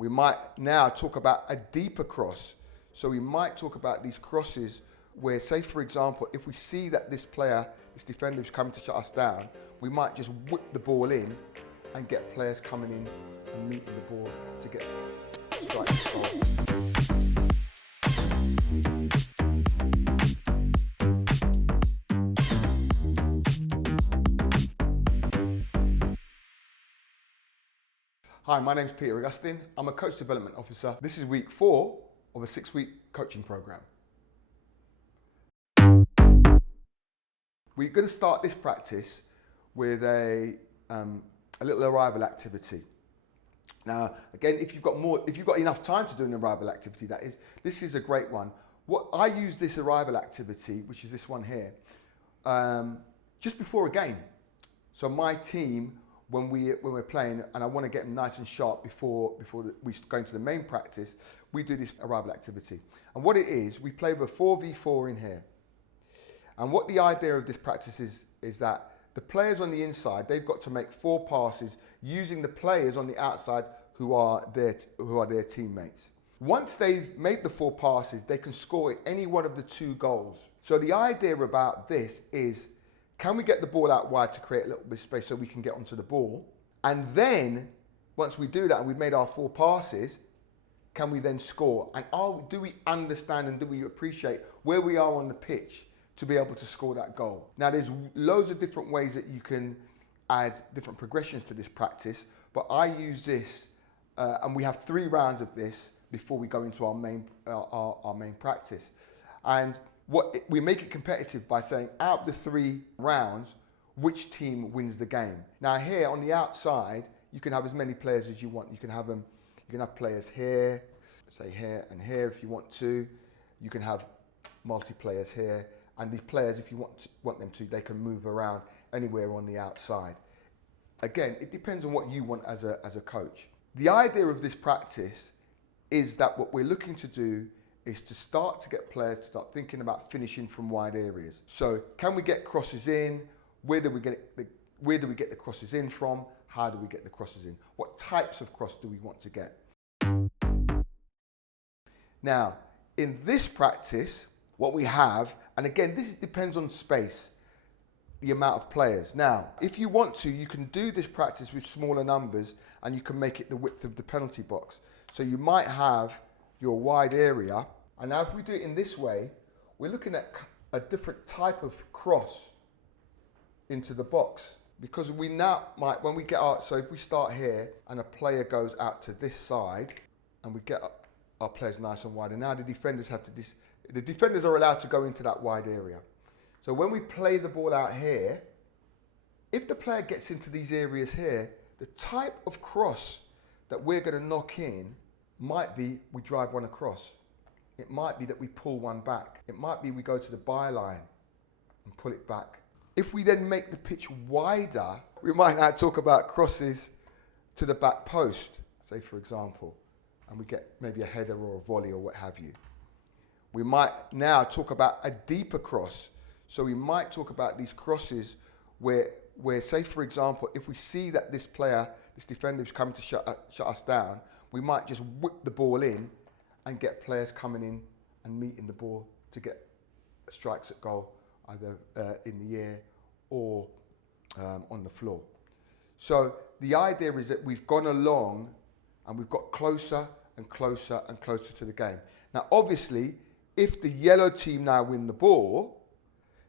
We might now talk about a deeper cross. So we might talk about these crosses where, say for example, if we see that this player, this defender is coming to shut us down, we might just whip the ball in and get players coming in and meeting the ball to get strikes goal. Hi, my name's Peter Augustine. I'm a coach development officer. This is week 4 of a 6-week coaching program. We're going to start this practice with a little arrival activity. Now, again, if you've got enough time to do an arrival activity, this is a great one. What I use this arrival activity, which is this one here, just before a game. So my team, when we're playing, and I want to get them nice and sharp before we go into the main practice, we do this arrival activity. And what it is, we play with a 4v4 in here. And what the idea of this practice is that the players on the inside, they've got to make 4 passes using the players on the outside who are their teammates. Once they've made the 4 passes, they can score any one of the 2 goals. So the idea about this is, can we get the ball out wide to create a little bit of space so we can get onto the ball? And then, once we do that and we've made our 4 passes, can we then score? And do we understand and do we appreciate where we are on the pitch to be able to score that goal? Now, there's loads of different ways that you can add different progressions to this practice, but I use this, and we have 3 rounds of this before we go into our main practice. And we make it competitive by saying, out of the 3 rounds, which team wins the game? Now here on the outside, you can have as many players as you want. You can have players here, say here and here if you want to. You can have multi-players here. And these players, if you want them to, they can move around anywhere on the outside. Again, it depends on what you want as a coach. The idea of this practice is that what we're looking to do is to start to get players to start thinking about finishing from wide areas. So can we get crosses in? Where do we get the crosses in from? How do we get the crosses in? What types of cross do we want to get? Now, in this practice, what we have, and again, this depends on space, the amount of players. Now, if you want to, you can do this practice with smaller numbers and you can make it the width of the penalty box. So you might have your wide area, and now if we do it in this way, we're looking at a different type of cross into the box, because we now might, when we get out, so if we start here and a player goes out to this side and we get our players nice and wide, and now the defenders are allowed to go into that wide area. So when we play the ball out here, if the player gets into these areas here, the type of cross that we're going to knock in might be we drive one across. It might be that we pull one back. It might be we go to the byline and pull it back. If we then make the pitch wider, we might now talk about crosses to the back post, say for example, and we get maybe a header or a volley or what have you. We might now talk about a deeper cross. So we might talk about these crosses where say for example, if we see that this defender is coming to shut us down, we might just whip the ball in and get players coming in and meeting the ball to get strikes at goal, either in the air or on the floor. So the idea is that we've gone along and we've got closer and closer and closer to the game. Now, obviously, if the yellow team now win the ball,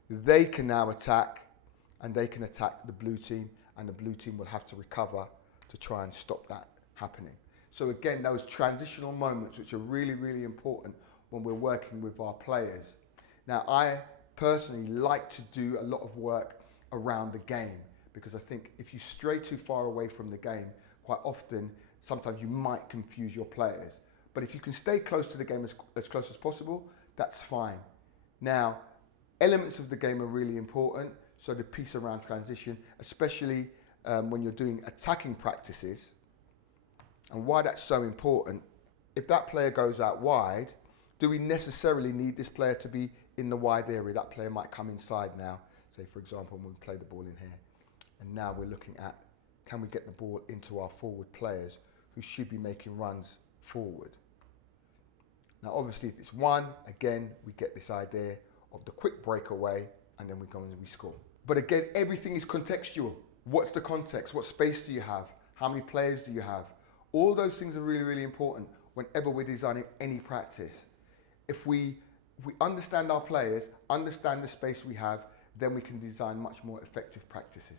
they can now attack, and they can attack the blue team, and the blue team will have to recover to try and stop that happening. So again, those transitional moments, which are really, really important when we're working with our players. Now, I personally like to do a lot of work around the game, because I think if you stray too far away from the game, quite often, sometimes you might confuse your players. But if you can stay close to the game as close as possible, that's fine. Now, elements of the game are really important. So the piece around transition, especially when you're doing attacking practices. And why that's so important, if that player goes out wide, do we necessarily need this player to be in the wide area? That player might come inside now, say for example, when we play the ball in here. And now we're looking at, can we get the ball into our forward players who should be making runs forward. Now, obviously, if it's one, again, we get this idea of the quick breakaway, and then we go and we score. But again, everything is contextual. What's the context? What space do you have? How many players do you have? All those things are really, really important whenever we're designing any practice. If we understand our players, understand the space we have, then we can design much more effective practices.